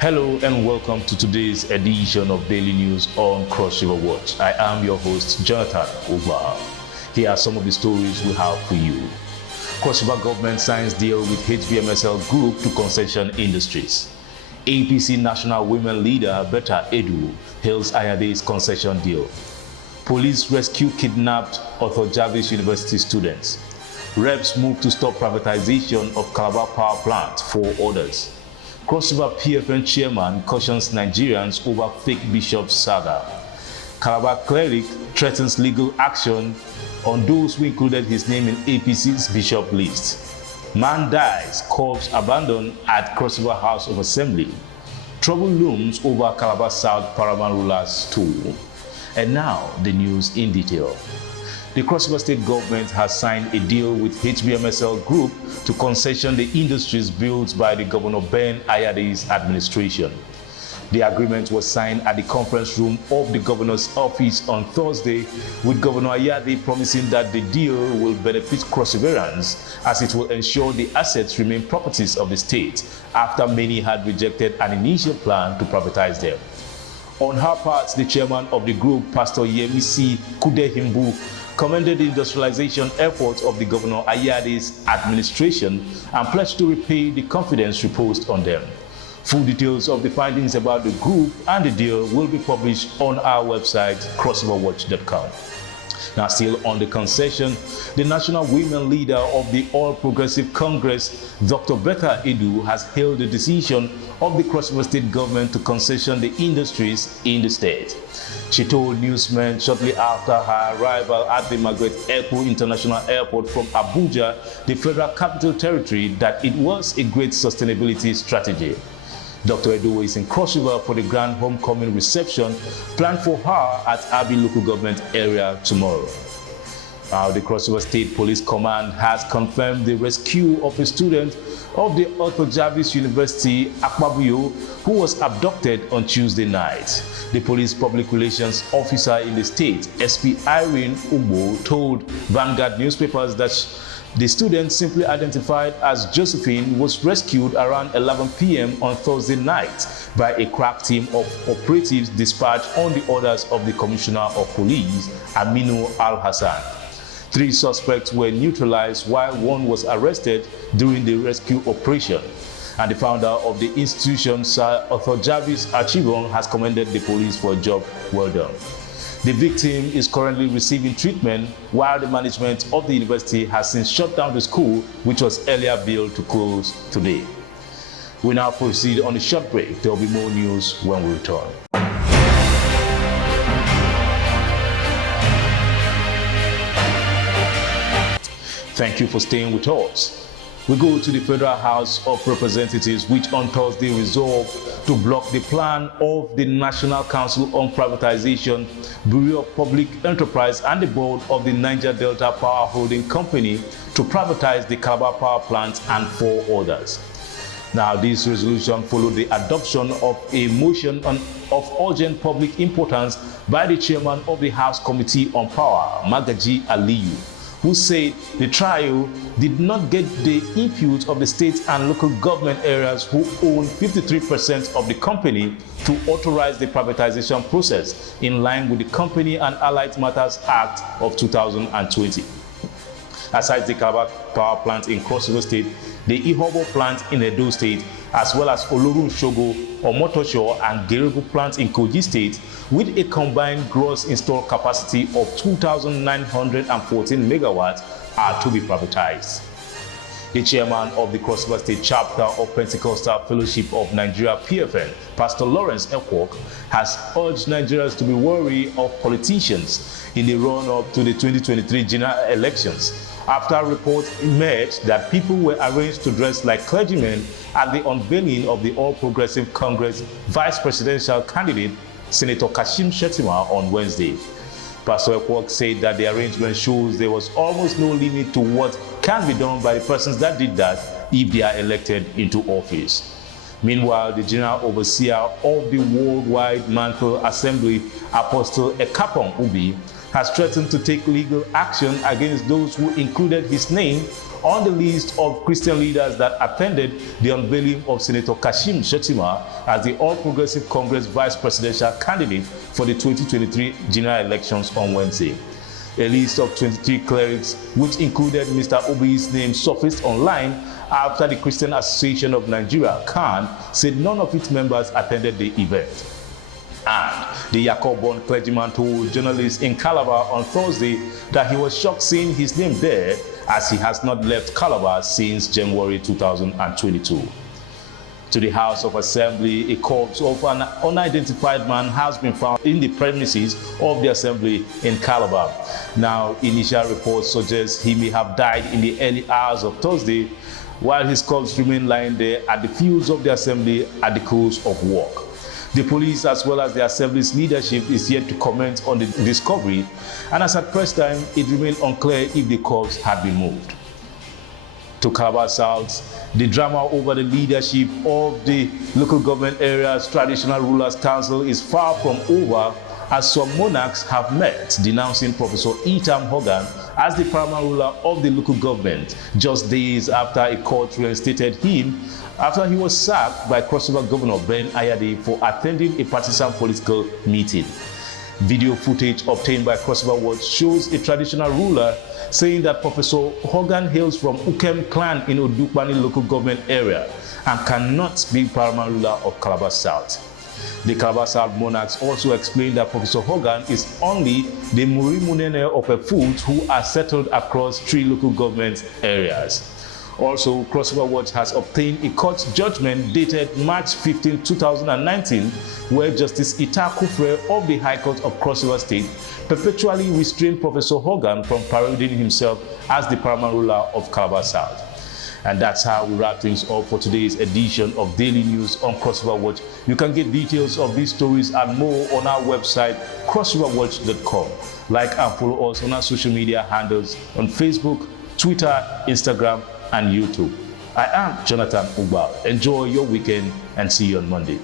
Hello and welcome to today's edition of Daily News on Cross River Watch. I am your host, Jonathan Uba. Here are some of the stories we have for you. Cross River government signs deal with HBMSL Group to concession industries. APC National Women Leader Betta Edu hails Ayade's concession deal. Police rescue kidnapped Elkhork University students. Reps move to stop privatization of Calabar power plant, 4 orders. Cross River PFN chairman cautions Nigerians over fake bishop saga. Calabar cleric threatens legal action on those who included his name in APC's bishop list. Man dies, corpse abandoned at Cross River House of Assembly. Trouble looms over Calabar South paramount rulers too. And now the news in detail. The Cross River State government has signed a deal with HBMSL Group to concession the industries built by the Governor Ben Ayade's administration. The agreement was signed at the conference room of the governor's office on Thursday, with Governor Ayade promising that the deal will benefit Cross Riverans as it will ensure the assets remain properties of the state after many had rejected an initial plan to privatize them. On her part, the chairman of the group, Pastor Yemisi Kudehimbu, commended the industrialization efforts of the Governor Ayade's administration and pledged to repay the confidence reposed on them. Full details of the findings about the group and the deal will be published on our website, crossriverwatch.com. Now, still on the concession, the national women leader of the All Progressive Congress, Dr. Betta Edu, has hailed the decision of the Cross River State government to concession the industries in the state. She told newsmen shortly after her arrival at the Margaret Ekpo International Airport from Abuja, the Federal Capital Territory, that it was a great sustainability strategy. Dr. Edu is in Cross River for the grand homecoming reception planned for her at Abi local government area tomorrow. The Cross River State Police Command has confirmed the rescue of a student of the Elkhork University, Akpabuyo, who was abducted on Tuesday night. The police public relations officer in the state, SP Irene Ugbo, told Vanguard newspapers that the student, simply identified as Josephine, was rescued around 11 p.m. on Thursday night by a crack team of operatives dispatched on the orders of the Commissioner of Police, Aminu Al-Hassan. 3 suspects were neutralized while 1 was arrested during the rescue operation. And the founder of the institution, Sir Elkhork Achibong, has commended the police for a job well done. The victim is currently receiving treatment, while the management of the university has since shut down the school, which was earlier billed to close today. We now proceed on a short break. There will be more news when we return. Thank you for staying with us. We go to the Federal House of Representatives, which on Thursday resolved to block the plan of the National Council on Privatization, Bureau of Public Enterprise, and the board of the Niger Delta Power Holding Company to privatize the Calabar power plant and 4 others. Now, this resolution followed the adoption of a motion of urgent public importance by the chairman of the House Committee on Power, Magaji Aliyu, who said the trial did not get the input of the state and local government areas who own 53% of the company to authorize the privatization process in line with the Company and Allied Matters Act of 2020. Aside the Calabar power plant in Cross River State, the Ihobo plant in Edo State, as well as Olorun Shogo, Omotosho, and Geregu plants in Kogi State, with a combined gross installed capacity of 2,914 megawatts, are to be privatized. The chairman of the Cross River State chapter of Pentecostal Fellowship of Nigeria PFN, Pastor Lawrence Elkhork, has urged Nigerians to be wary of politicians in the run-up to the 2023 general elections, after reports emerged that people were arranged to dress like clergymen at the unveiling of the All Progressive Congress vice presidential candidate, Senator Kashim Shettima, on Wednesday. Pastor Elkhork said that the arrangement shows there was almost no limit to what can be done by the persons that did that if they are elected into office. Meanwhile, the General Overseer of the Worldwide Mantle Assembly, Apostle Ekapong Ubi, has threatened to take legal action against those who included his name on the list of Christian leaders that attended the unveiling of Senator Kashim Shettima as the All Progressive Congress vice presidential candidate for the 2023 general elections on Wednesday. A list of 23 clerics, which included Mr. Obi's name, surfaced online after the Christian Association of Nigeria, CAN, said none of its members attended the event. And the Yakob-born clergyman told journalists in Calabar on Thursday that he was shocked seeing his name there, as he has not left Calabar since January 2022. To the House of Assembly, a corpse of an unidentified man has been found in the premises of the Assembly in Calabar. Now, initial reports suggest he may have died in the early hours of Thursday, while his corpse remained lying there at the fields of the Assembly at the close of work. The police, as well as the Assembly's leadership, is yet to comment on the discovery, and as at press time, it remained unclear if the corpse had been moved. To Calabar South, the drama over the leadership of the local government area's traditional rulers council is far from over, as some monarchs have met denouncing Professor Etam Hogan as the paramount ruler of the local government, just days after a court reinstated him after he was sacked by Cross-River Governor Ben Ayade for attending a partisan political meeting. Video footage obtained by Cross-River Watch shows a traditional ruler saying that Professor Hogan hails from Ukem clan in Odukbani local government area and cannot be paramount ruler of Calabar South. The Calabar South monarchs also explained that Professor Hogan is only the Muri-Munene of a foot who are settled across 3 local government areas. Also, Cross-River Watch has obtained a court judgment dated March 15, 2019, where Justice Ita Kufre of the High Court of Cross-River State perpetually restrained Professor Hogan from parading himself as the paramount ruler of Calabar South. And that's how we wrap things up for today's edition of Daily News on Cross-River Watch. You can get details of these stories and more on our website, crossriverwatch.com. Like and follow us on our social media handles on Facebook, Twitter, Instagram, and YouTube. I am Jonathan Ugbal. Enjoy your weekend and see you on Monday.